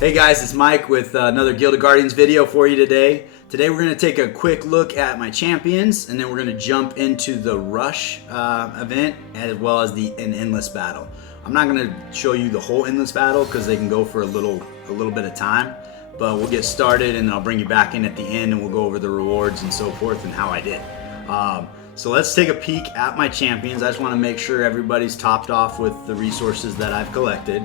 Hey guys, it's Mike with another Guild of Guardians video for you today. Today we're going to take a quick look at my champions, and then we're going to jump into the rush event as well as an endless battle. I'm not going to show you the whole endless battle because they can go for a little bit of time, but we'll get started and then I'll bring you back in at the end and we'll go over the rewards and so forth and how I did. So let's take a peek at my champions. I just want to make sure everybody's topped off with the resources that I've collected.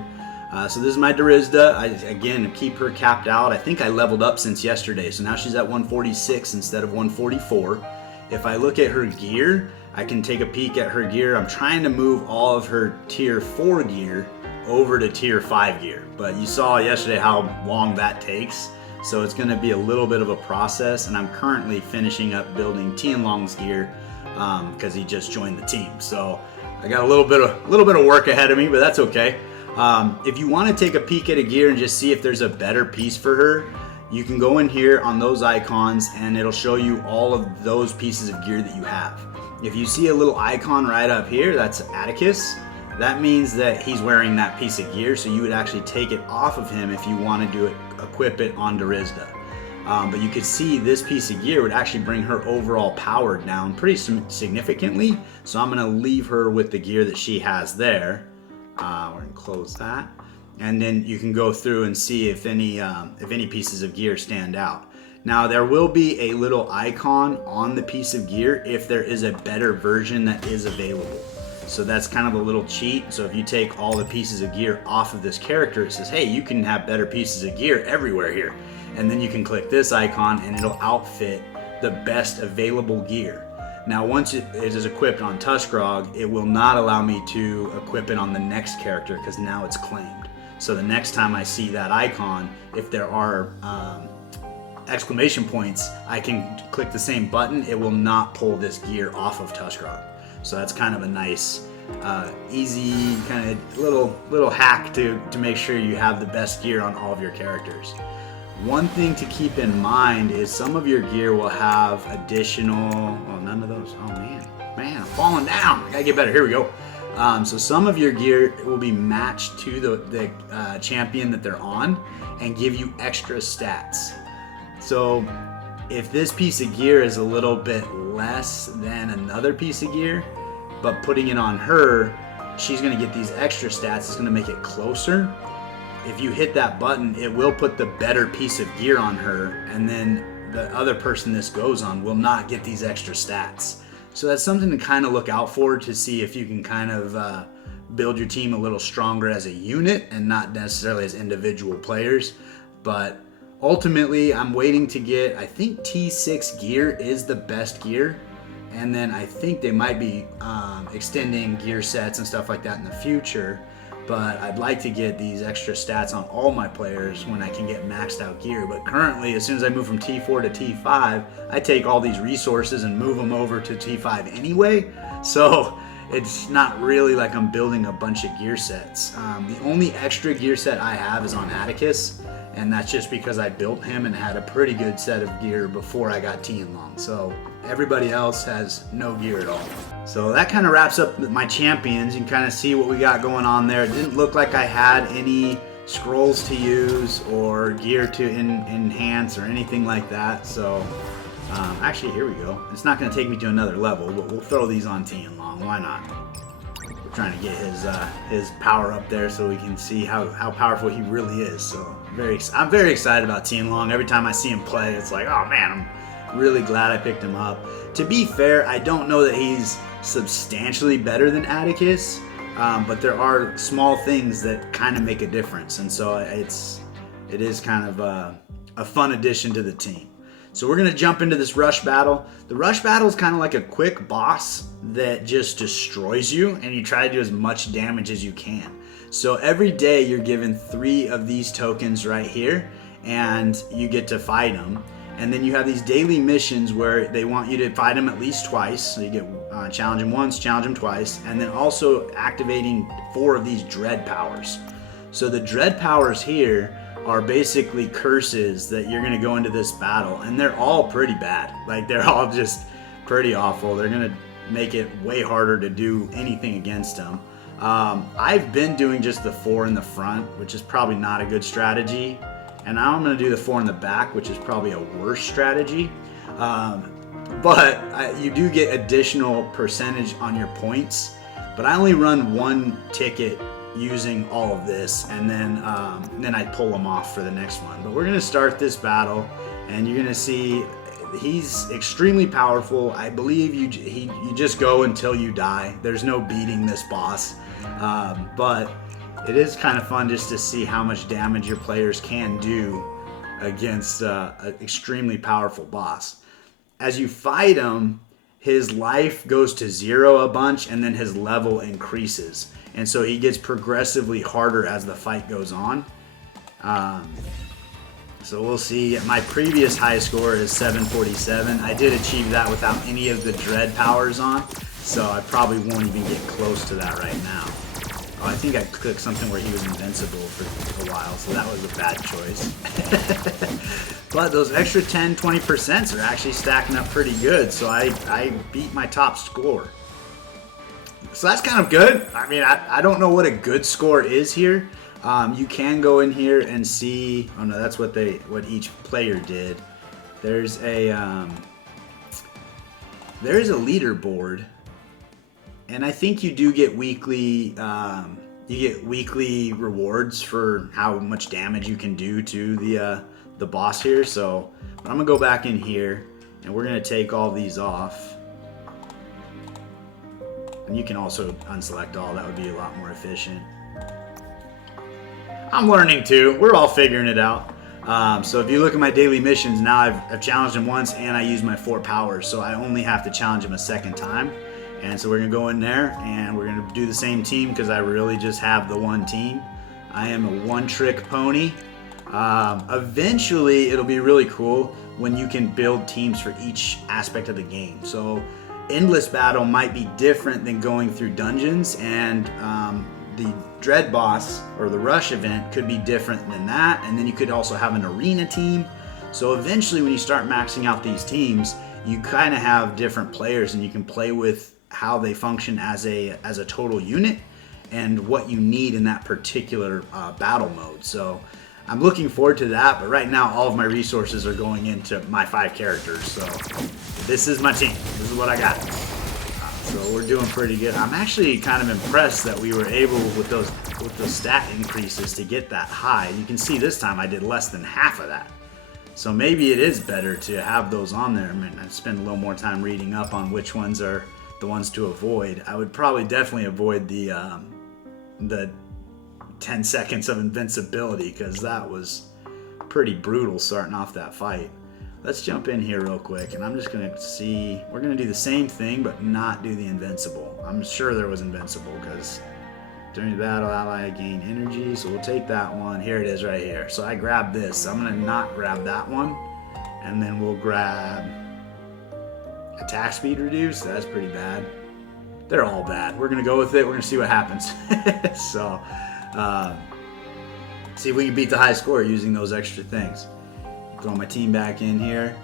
So this is my Derisda. I, again, keep her capped out. I think I leveled up since yesterday, so now she's at 146 instead of 144. If I look at her gear, I can take a peek at her gear. I'm trying to move all of her tier 4 gear over to tier 5 gear, but you saw yesterday how long that takes, so it's going to be a little bit of a process, and I'm currently finishing up building TianLong's gear because he just joined the team. So I got a little bit of work ahead of me, but that's okay. If you want to take a peek at a gear and just see if there's a better piece for her, you can go in here on those icons and it'll show you all of those pieces of gear that you have. If you see a little icon right up here, that's Atticus. That means that he's wearing that piece of gear, so you would actually take it off of him if you want to equip it on Derisda. But you could see this piece of gear would actually bring her overall power down pretty significantly, so I'm going to leave her with the gear that she has there. We're going to close that, and then you can go through and see if any pieces of gear stand out. Now there will be a little icon on the piece of gear if there is a better version that is available. So that's kind of a little cheat. So if you take all the pieces of gear off of this character, it says, hey, you can have better pieces of gear everywhere here. And then you can click this icon and it'll outfit the best available gear. Now once it is equipped on Tushgrog, it will not allow me to equip it on the next character because now it's claimed. So the next time I see that icon, if there are exclamation points, I can click the same button. It will not pull this gear off of Tushgrog. So that's kind of a nice, easy kind of little hack to make sure you have the best gear on all of your characters. One thing to keep in mind is some of your gear will have additional, oh, none of those, oh man, I'm falling down, I gotta get better, here we go. So some of your gear will be matched to the champion that they're on and give you extra stats. So if this piece of gear is a little bit less than another piece of gear, but putting it on her, she's gonna get these extra stats, it's gonna make it closer. If you hit that button, it will put the better piece of gear on her, and then the other person this goes on will not get these extra stats. So that's something to kind of look out for to see if you can kind of build your team a little stronger as a unit and not necessarily as individual players. But ultimately, I'm waiting to get, I think T6 gear is the best gear. And then I think they might be extending gear sets and stuff like that in the future. But I'd like to get these extra stats on all my players when I can get maxed out gear. But currently, as soon as I move from T4 to T5, I take all these resources and move them over to T5 anyway. So it's not really like I'm building a bunch of gear sets. The only extra gear set I have is on Atticus, and that's just because I built him and had a pretty good set of gear before I got TianLong. So everybody else has no gear at all. So that kind of wraps up my champions. You can kind of see what we got going on there. It didn't look like I had any scrolls to use or gear to enhance or anything like that. So actually, here we go. It's not going to take me to another level, but we'll throw these on TianLong. Why not? We're trying to get his power up there so we can see how powerful he really is. So I'm very excited about TianLong. Every time I see him play, it's like, oh man, I'm really glad I picked him up. To be fair, I don't know that he's substantially better than Atticus, but there are small things that kind of make a difference, and so it is kind of a fun addition to the team. So we're going to jump into this rush battle. The rush battle is kind of like a quick boss that just destroys you, and you try to do as much damage as you can. So every day you're given 3 of these tokens right here, and you get to fight them. And then you have these daily missions where they want you to fight them at least twice. So you get challenge him once, challenge him twice, and then also activating 4 of these dread powers. So the dread powers here are basically curses that you're going to go into this battle, and they're all pretty bad. Like, they're all just pretty awful. They're going to make it way harder to do anything against them. I've been doing just the 4 in the front, which is probably not a good strategy. And now I'm going to do the 4 in the back, which is probably a worse strategy. But you do get additional percentage on your points. But I only run 1 ticket using all of this, and then I pull them off for the next one. But we're going to start this battle, and you're going to see he's extremely powerful. I believe you just go until you die. There's no beating this boss. But it is kind of fun just to see how much damage your players can do against an extremely powerful boss. As you fight him, his life goes to 0 a bunch, and then his level increases. And so he gets progressively harder as the fight goes on. So we'll see. My previous high score is 747. I did achieve that without any of the dread powers on, so I probably won't even get close to that right now. Oh, I think I clicked something where he was invincible for a while, so that was a bad choice. But those extra 10-20% are actually stacking up pretty good, so I beat my top score. So that's kind of good. I mean, I don't know what a good score is here. You can go in here and see. Oh no, that's what each player did. There's a leaderboard, and I think you do get weekly. You get weekly rewards for how much damage you can do to the boss here. So I'm gonna go back in here, and we're gonna take all these off. And you can also unselect all. That would be a lot more efficient. I'm learning too. We're all figuring it out. So if you look at my daily missions, now I've challenged him once, and I used my 4 powers, so I only have to challenge him a second time. And so we're going to go in there, and we're going to do the same team because I really just have the one team. I am a one-trick pony. Eventually, it'll be really cool when you can build teams for each aspect of the game. So Endless Battle might be different than going through dungeons, and the Dread Boss or the Rush event could be different than that, and then you could also have an arena team. So eventually when you start maxing out these teams, you kind of have different players, and you can play with how they function as a total unit and what you need in that particular battle mode. So I'm looking forward to that, but right now all of my resources are going into my 5 characters. So this is my team. This is what I got. So we're doing pretty good. I'm actually kind of impressed that we were able with those stat increases to get that high. You can see this time I did less than half of that. So maybe it is better to have those on there. I mean, I spend a little more time reading up on which ones are the ones to avoid. I would probably definitely avoid the 10 seconds of invincibility, because that was pretty brutal starting off that fight. Let's jump in here real quick, and I'm just going to see. We're going to do the same thing, but not do the invincible. I'm sure there was invincible, because during the battle, ally gain energy, so we'll take that one. Here it is right here. So I grabbed this. I'm going to not grab that one, and then we'll grab attack speed reduce. That's pretty bad. They're all bad. We're going to go with it. We're going to see what happens. So, see if we can beat the high score using those extra things. Throw my team back in here.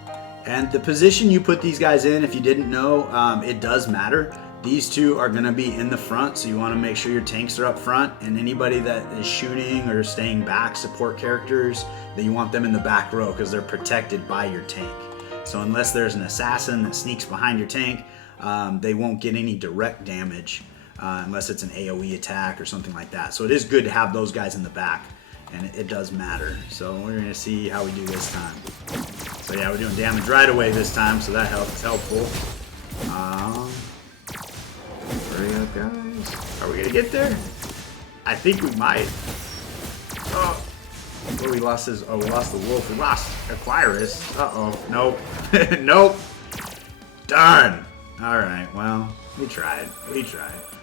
And the position you put these guys in, if you didn't know, it does matter. These two are going to be in the front, so you want to make sure your tanks are up front, and anybody that is shooting or staying back, support characters, that you want them in the back row because they're protected by your tank. So unless there's an assassin that sneaks behind your tank, they won't get any direct damage unless it's an AoE attack or something like that. So it is good to have those guys in the back, and it does matter. So we're going to see how we do this time. So yeah, we're doing damage right away this time, so that helps. Helpful. Hurry up, guys. Are we going to get there? I think we might. Oh, we lost we lost the wolf. We lost Aquarius. Uh-oh. Nope. Nope. Darn. All right, well, we tried.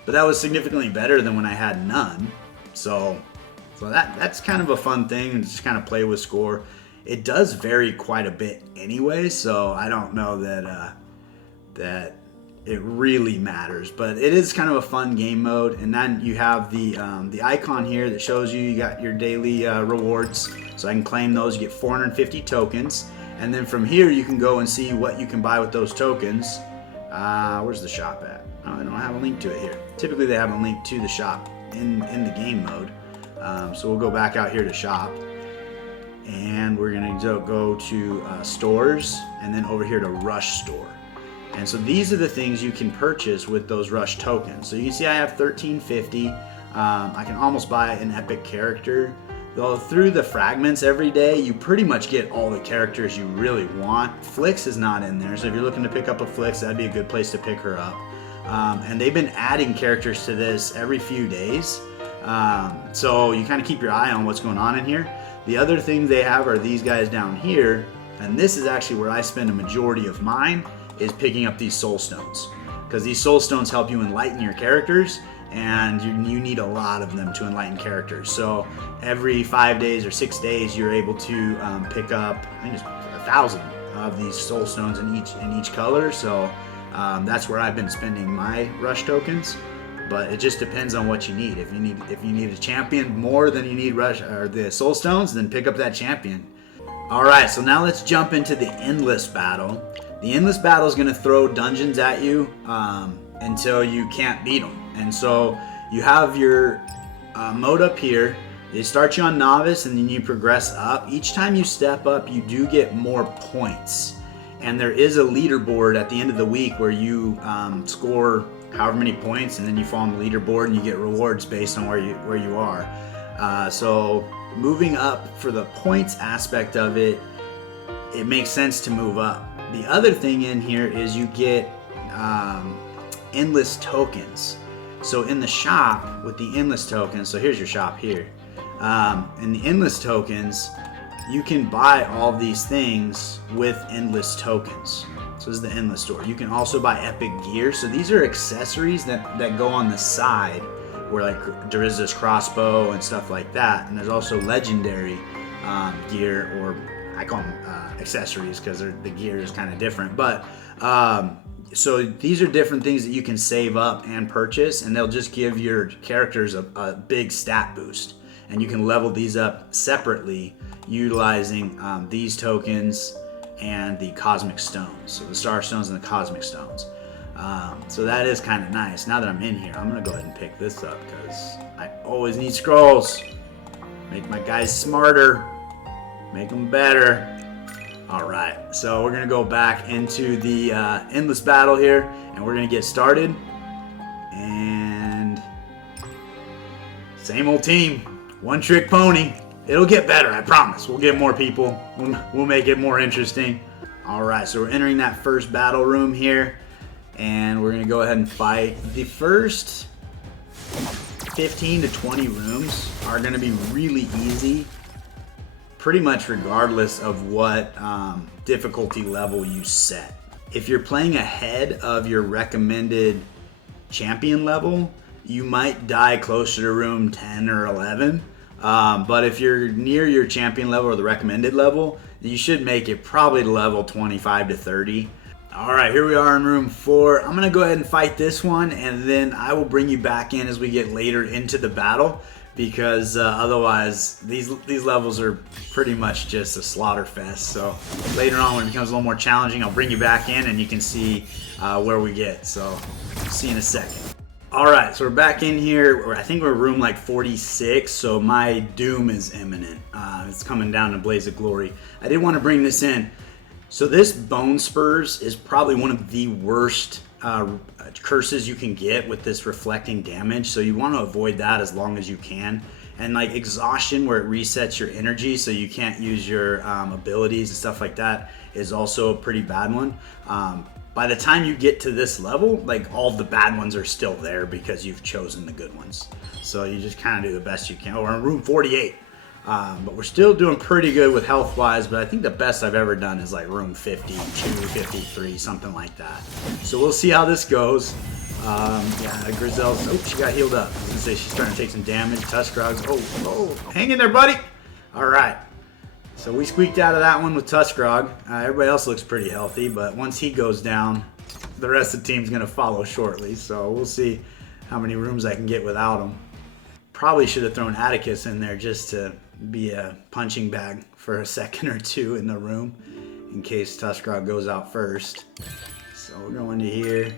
But that was significantly better than when I had none. So that's kind of a fun thing, just kind of play with score. It does vary quite a bit anyway, so I don't know that it really matters. But it is kind of a fun game mode. And then you have the icon here that shows you got your daily rewards. So I can claim those. You get 450 tokens. And then from here you can go and see what you can buy with those tokens. Where's the shop at? Oh, I don't have a link to it here. typically they have a link to the shop in the game mode. So we'll go back out here to shop, and we're gonna go to stores, and then over here to rush store. And so these are the things you can purchase with those rush tokens. So you can see I have 1350. I can almost buy an epic character. Though through the fragments every day, you pretty much get all the characters you really want. Flix is not in there, so if you're looking to pick up a Flix, that'd be a good place to pick her up. And they've been adding characters to this every few days. So you kind of keep your eye on what's going on in here. The other thing they have are these guys down here, and this is actually where I spend a majority of mine, is picking up these soul stones. Because these soul stones help you enlighten your characters, and you need a lot of them to enlighten characters. So every 5 days or 6 days, you're able to pick up, I think it's 1,000 of these soul stones in each color. So that's where I've been spending my rush tokens. But it just depends on what you need. If you need a champion more than you need rush or the soul stones, then pick up that champion. All right, so now let's jump into the endless battle. The endless battle is going to throw dungeons at you until you can't beat them. And so you have your mode up here. They start you on novice, and then you progress up. Each time you step up, you do get more points. And there is a leaderboard at the end of the week where you score however many points, and then you fall on the leaderboard and you get rewards based on where you are. So moving up for the points aspect of it, it makes sense to move up. The other thing in here is you get endless tokens. So in the shop with the endless tokens, so here's your shop here. In the endless tokens, you can buy all these things with endless tokens. So this is the endless store. You can also buy epic gear. So these are accessories that go on the side, where like Derisda's crossbow and stuff like that. And there's also legendary gear, or I call them accessories because the gear is kind of different. But so these are different things that you can save up and purchase, and they'll just give your characters a big stat boost. And you can level these up separately utilizing these tokens and the cosmic stones. So the star stones and the cosmic stones. So that is kind of nice. Now that I'm in here, I'm gonna go ahead and pick this up because I always need scrolls. Make my guys smarter, make them better. All right, so we're gonna go back into the endless battle here, and we're gonna get started. And same old team, one trick pony. It'll get better, I promise. We'll get more people. We'll make it more interesting. All right, so we're entering that first battle room here, and we're gonna go ahead and fight. The first 15 to 20 rooms are gonna be really easy, pretty much regardless of what difficulty level you set. If you're playing ahead of your recommended champion level, you might die closer to room 10 or 11. But if you're near your champion level or the recommended level, you should make it probably to level 25 to 30. All right, here we are in room 4. I'm gonna go ahead and fight this one, and then I will bring you back in as we get later into the battle, because otherwise these levels are pretty much just a slaughter fest. So later on, when it becomes a little more challenging, I'll bring you back in and you can see where we get. So see you in a second. All right, so we're back in here. I think we're room like 46, so my doom is imminent. It's coming down to Blaze of Glory. I did want to bring this in. So this Bone Spurs is probably one of the worst curses you can get with this reflecting damage, so you want to avoid that as long as you can. And like exhaustion, where it resets your energy so you can't use your abilities and stuff like that, is also a pretty bad one. By the time you get to this level, like all the bad ones are still there because you've chosen the good ones. So you just kind of do the best you can. Oh, we're in room 48. But we're still doing pretty good with health wise, but I think the best I've ever done is like room 52, 53, something like that. So we'll see how this goes. Yeah, Grizel's, oh, she got healed up. I was gonna say she's starting to take some damage. Tuskrog's, oh, hang in there, buddy. All right. So we squeaked out of that one with Tuskrog. Everybody else looks pretty healthy, but once he goes down, the rest of the team's gonna follow shortly. So we'll see how many rooms I can get without him. Probably should have thrown Atticus in there just to be a punching bag for a second or two in the room in case Tuskrog goes out first. So we're going to here.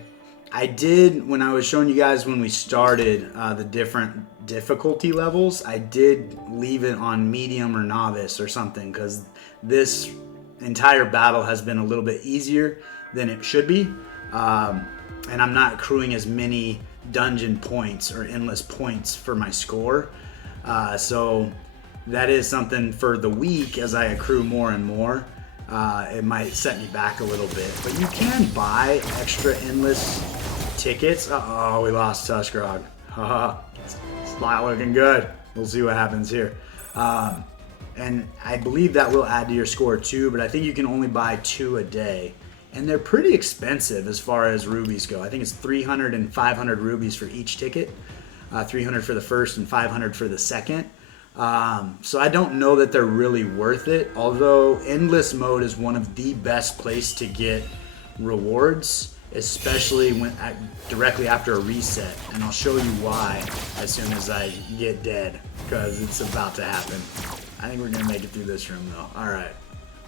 I did, when I was showing you guys when we started the different difficulty levels, I did leave it on medium or novice or something, because this entire battle has been a little bit easier than it should be. And I'm not accruing as many dungeon points or endless points for my score. So that is something for the week. As I accrue more and more, it might set me back a little bit. But you can buy extra endless tickets. Oh, we lost Tushgrog. It's not looking good. We'll see what happens here. And I believe that will add to your score too, but I think you can only buy 2 a day. And they're pretty expensive as far as rubies go. I think it's 300 and 500 rubies for each ticket. 300 for the first and 500 for the second. So I don't know that they're really worth it, although endless mode is one of the best place to get rewards, especially when directly after a reset. And I'll show you why as soon as I get dead, because it's about to happen. I think we're gonna make it through this room though. All right,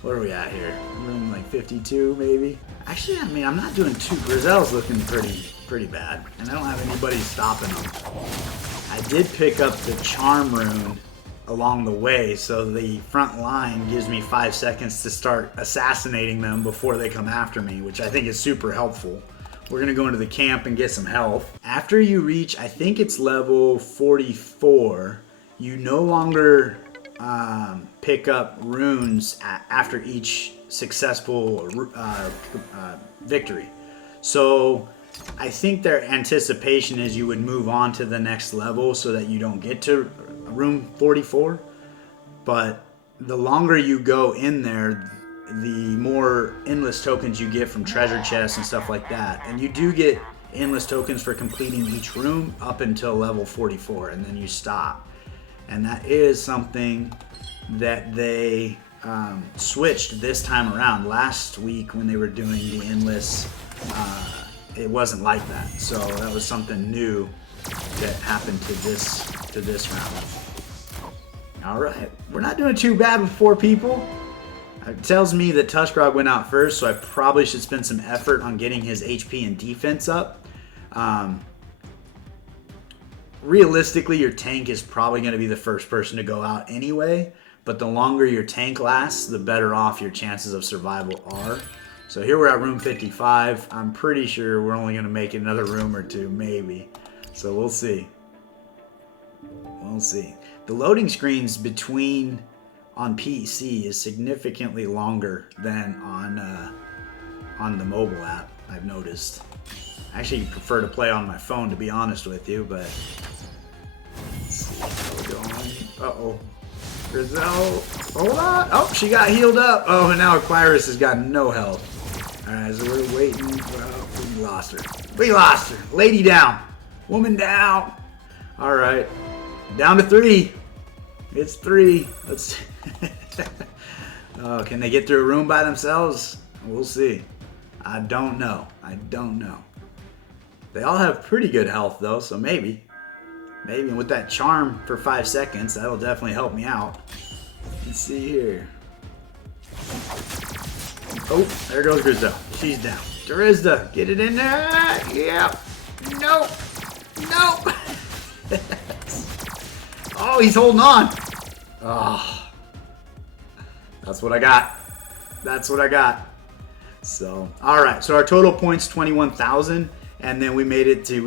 what are we at here? Room like 52 maybe? Actually, I mean, I'm not doing too. Grizel's looking pretty bad, and I don't have anybody stopping them. I did pick up the charm rune along the way, so the front line gives me 5 seconds to start assassinating them before they come after me, which I think is super helpful. We're gonna go into the camp and get some health. After you reach, I think it's level 44, you no longer pick up runes after each successful victory. So I think their anticipation is you would move on to the next level so that you don't get to room 44. But the longer you go in there, the more endless tokens you get from treasure chests and stuff like that. And you do get endless tokens for completing each room up until level 44, and then you stop. And that is something that they switched this time around. Last week when they were doing the endless, it wasn't like that. So that was something new that happened to this round. All right, we're not doing too bad with 4 people. It tells me that Tushgrog went out first, so I probably should spend some effort on getting his HP and defense up. Realistically, your tank is probably going to be the first person to go out anyway, but the longer your tank lasts, the better off your chances of survival are. So here we're at room 55. I'm pretty sure we're only going to make it another room or 2, maybe. So we'll see. We'll see. The loading screens between on PC is significantly longer than on the mobile app, I've noticed. I actually prefer to play on my phone, to be honest with you, but let's see how we're going. Uh-oh. Grizel, hold on. Oh, she got healed up. Oh, and now Aquarius has got no health. All right, so we're waiting. Well, we lost her. We lost her. Lady down. Woman down. All right. Down to 3. It's 3. Let's. Oh, can they get through a room by themselves? We'll see. I don't know. I don't know. They all have pretty good health though, so maybe. Maybe, and with that charm for 5 seconds, that'll definitely help me out. Let's see here. Oh, there goes Grizel. She's down. Derisda, get it in there. Yeah. Nope. Nope. Oh, he's holding on. Oh. That's what I got. That's what I got. So, all right. So our total points 21,000, and then we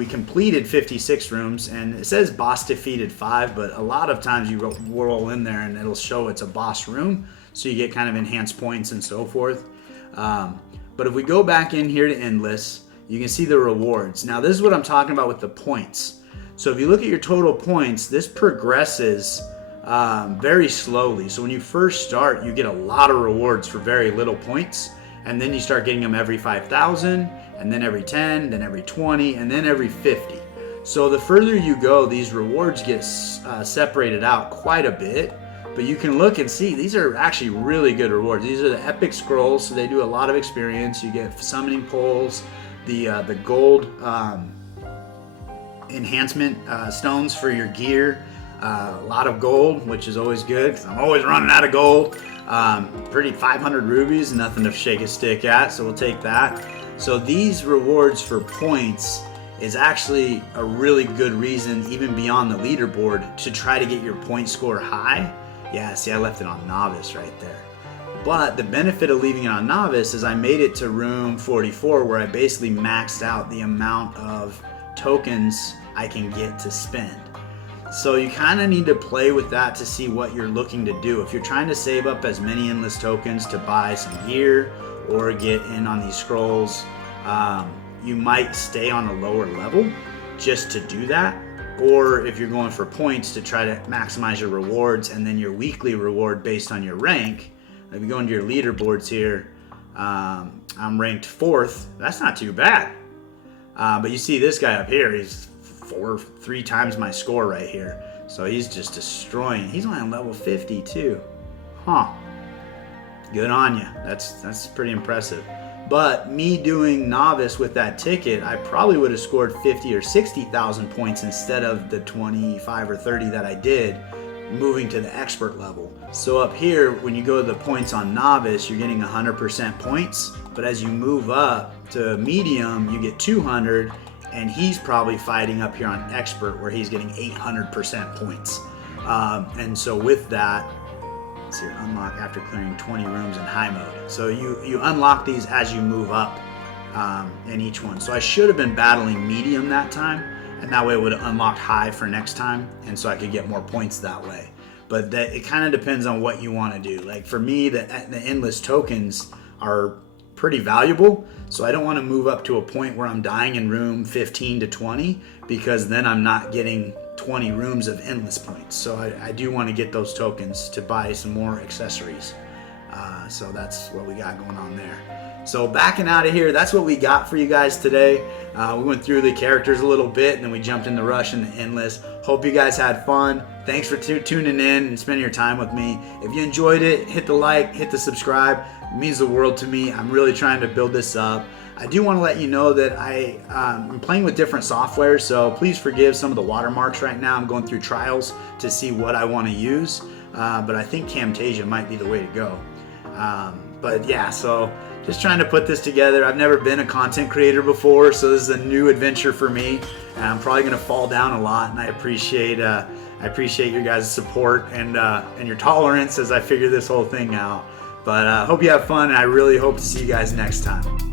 completed 56 rooms, and it says boss defeated 5, but a lot of times you roll in there and it'll show it's a boss room, so you get kind of enhanced points and so forth. But if we go back in here to endless, you can see the rewards. Now this is what I'm talking about with the points. So if you look at your total points, this progresses very slowly. So when you first start, you get a lot of rewards for very little points, and then you start getting them every 5,000, and then every 10, then every 20, and then every 50. So the further you go, these rewards get separated out quite a bit. But you can look and see these are actually really good rewards. These are the epic scrolls, so they do a lot of experience. You get summoning poles, the gold enhancement stones for your gear, a lot of gold, which is always good because I'm always running out of gold. Pretty 500 rubies, nothing to shake a stick at, so we'll take that. So these rewards for points is actually a really good reason, even beyond the leaderboard, to try to get your point score high. Yeah, see, I left it on novice right there. But the benefit of leaving it on novice is I made it to room 44, where I basically maxed out the amount of tokens I can get to spend. So you kind of need to play with that to see what you're looking to do. If you're trying to save up as many endless tokens to buy some gear or get in on these scrolls, you might stay on a lower level just to do that. Or if you're going for points to try to maximize your rewards and then your weekly reward based on your rank. If you go into your leaderboards here, I'm ranked 4th. That's not too bad. But you see this guy up here, he's 3 times my score right here. So he's just destroying. He's only on level 50 too. Huh. Good on you. That's pretty impressive. But me doing novice with that ticket, I probably would have scored 50 or 60,000 points instead of the 25 or 30 that I did moving to the expert level. So up here, when you go to the points on novice, you're getting 100% points. But as you move up to medium, you get 200, and he's probably fighting up here on expert where he's getting 800% points. And so with that, let's see, unlock after clearing 20 rooms in high mode. So you unlock these as you move up in each one. So I should have been battling medium that time, and that way it would have unlocked high for next time, and so I could get more points that way. But it kind of depends on what you want to do. Like for me, the endless tokens are pretty valuable, so I don't want to move up to a point where I'm dying in room 15 to 20, because then I'm not getting 20 rooms of endless points. So I do want to get those tokens to buy some more accessories. So that's what we got going on there. So backing out of here, that's what we got for you guys today. We went through the characters a little bit, and then we jumped in the rush and the endless. Hope you guys had fun. Thanks for tuning in and spending your time with me. If you enjoyed it, hit the like, hit the subscribe. It means the world to me. I'm really trying to build this up. I do want to let you know that I'm playing with different softwares, so please forgive some of the watermarks right now. I'm going through trials to see what I want to use, but I think Camtasia might be the way to go. But yeah, so just trying to put this together. I've never been a content creator before, so this is a new adventure for me, and I'm probably going to fall down a lot, and I appreciate your guys' support and your tolerance as I figure this whole thing out. But I hope you have fun, and I really hope to see you guys next time.